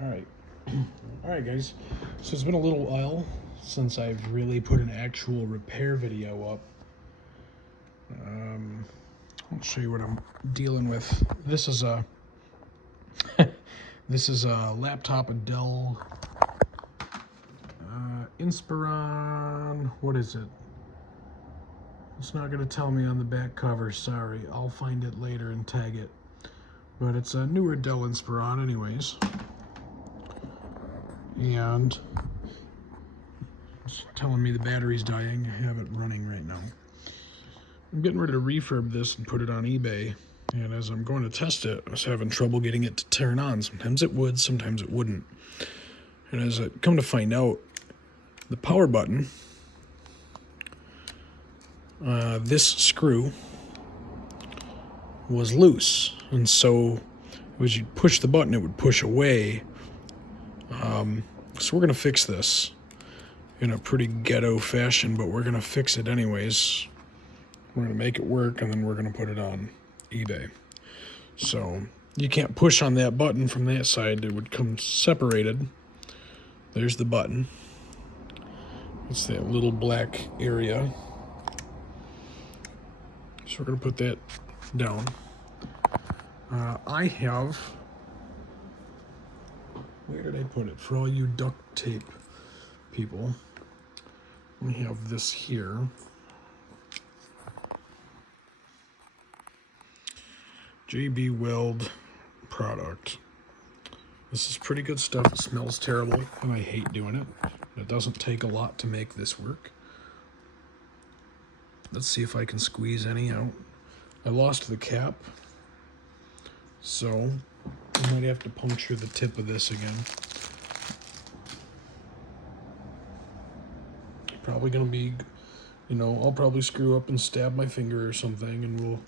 Alright. Alright guys, so it's been a little while since I've really put an actual repair video up. I'll show you what I'm dealing with. This is a this is a laptop, a Dell Inspiron. What is it? It's not going to tell me on the back cover, sorry. I'll find it later and tag it. But it's a newer Dell Inspiron anyways. And it's telling me the battery's dying. I have it running right now. I'm getting ready to refurb this and put it on eBay. And as I'm going to test it, I was having trouble getting it to turn on. Sometimes it would, sometimes it wouldn't. And as I come to find out, the power button, this screw was loose. And so as you push the button, it would push away. So we're going to fix this in a pretty ghetto fashion, but we're going to fix it anyways. We're going to make it work, and then we're going to put it on eBay. So you can't push on that button from that side. It would come separated. There's the button. It's that little black area. So we're going to put that down. I have... Where did I put it? For all you duct tape people, we have this here. JB Weld product. This is pretty good stuff. It smells terrible, and I hate doing it. It doesn't take a lot to make this work. Let's see if I can squeeze any out. I lost the cap, so I might have to puncture the tip of this again. Probably gonna be, I'll probably screw up and stab my finger or something, and we'll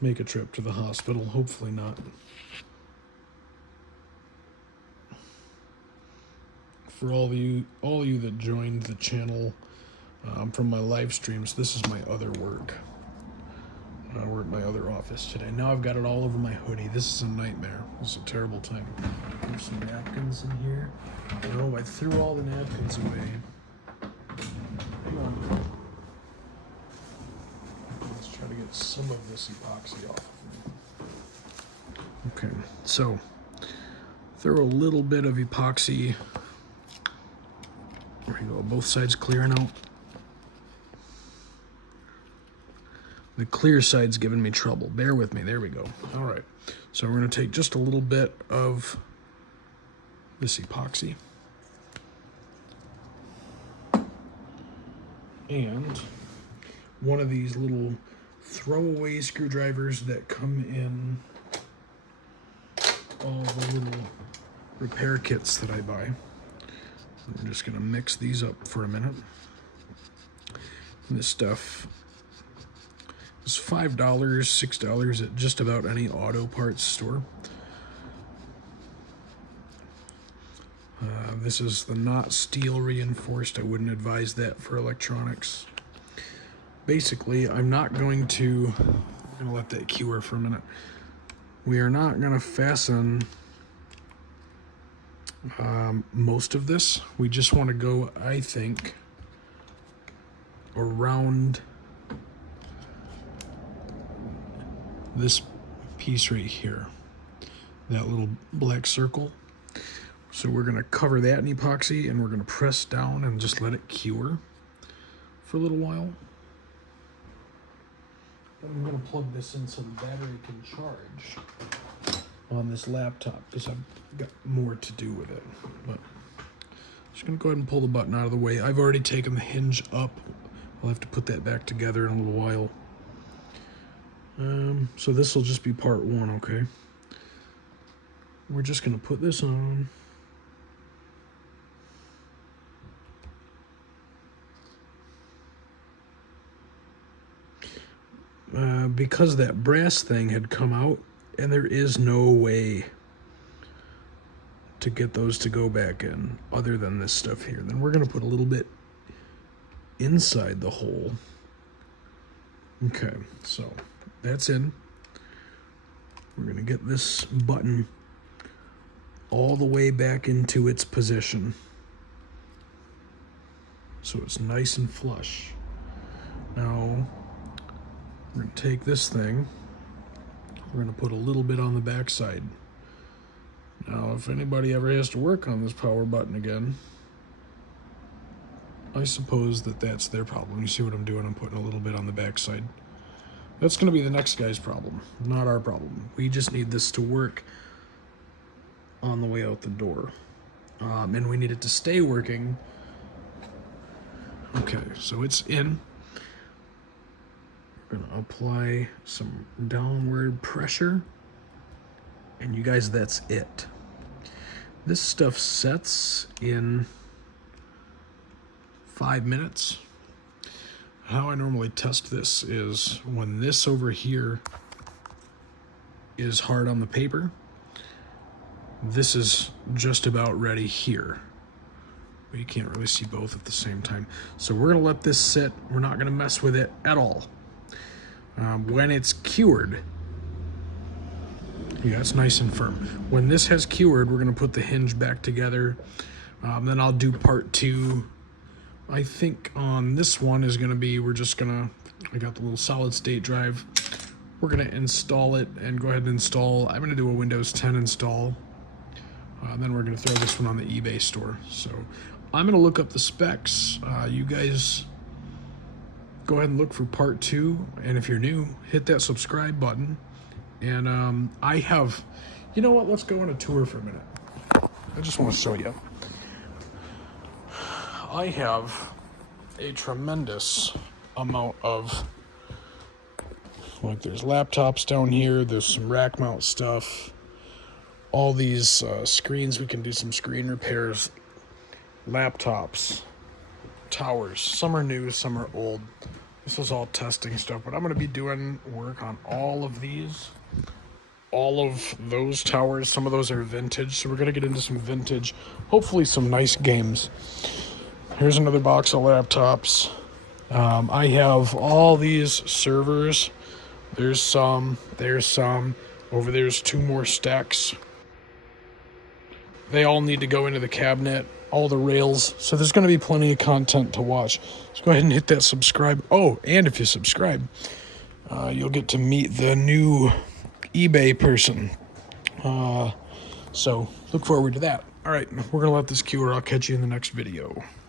make a trip to the hospital. Hopefully not. For all of you that joined the channel from my live streams, this is my other work. We're at my other office today. Now I've got it all over my hoodie. This is a nightmare. This is a terrible time. There's some napkins in here. No, I threw all the napkins away. Come on. Let's try to get some of this epoxy off of me. Okay, so throw a little bit of epoxy. There you go, both sides clearing out. The clear side's giving me trouble. Bear with me. There we go. All right. So we're going to take just a little bit of this epoxy. And one of these little throwaway screwdrivers that come in all the little repair kits that I buy. We're just going to mix these up for a minute. And this stuff is $5, $6 at just about any auto parts store. This is the not steel reinforced. I wouldn't advise that for electronics. Basically, I'm going to let that cure for a minute. We are not going to fasten most of this. We just want to go, I think, around this piece right here, that little black circle. So we're going to cover that in epoxy, and we're going to press down and just let it cure for a little while. I'm going to plug this in so the battery can charge on this laptop, because I've got more to do with it. But I'm just going to go ahead and pull the button out of the way. I've already taken the hinge up. I'll have to put that back together in a little while. So this will just be part one, okay? We're just going to put this on. Because that brass thing had come out, and there is no way to get those to go back in other than this stuff here. Then we're going to put a little bit inside the hole. Okay, so that's in. We're going to get this button all the way back into its position. So it's nice and flush. Now, we're going to take this thing, we're going to put a little bit on the back side. Now, if anybody ever has to work on this power button again, I suppose that's their problem. You see what I'm doing? I'm putting a little bit on the back side. That's going to be the next guy's problem, not our problem. We just need this to work on the way out the door. And we need it to stay working. Okay, so it's in. We're going to apply some downward pressure. And you guys, that's it. This stuff sets in 5 minutes. How I normally test this is when this over here is hard on the paper, this is just about ready here. But you can't really see both at the same time. So we're gonna let this sit. We're not gonna mess with it at all. When it's cured, yeah, it's nice and firm. When this has cured, we're gonna put the hinge back together. Then I'll do part 2. I think on this one is gonna be, I got the little solid state drive. We're gonna install it and go ahead and install. I'm gonna do a Windows 10 install. Then we're gonna throw this one on the eBay store. So I'm gonna look up the specs. You guys go ahead and look for part 2. And if you're new, hit that subscribe button. And I have, you know what? Let's go on a tour for a minute. I just want to show you. I have a tremendous amount of, like, there's laptops down here, there's some rack mount stuff, all these screens, we can do some screen repairs, laptops, towers, some are new, some are old. This is all testing stuff, but I'm going to be doing work on all of these, all of those towers. Some of those are vintage, so we're going to get into some vintage, hopefully some nice games. Here's another box of laptops. I have all these servers. There's some. Over there's 2 more stacks. They all need to go into the cabinet, all the rails. So there's going to be plenty of content to watch. So go ahead and hit that subscribe. Oh, and if you subscribe, you'll get to meet the new eBay person. So look forward to that. All right, we're going to let this cure. I'll catch you in the next video.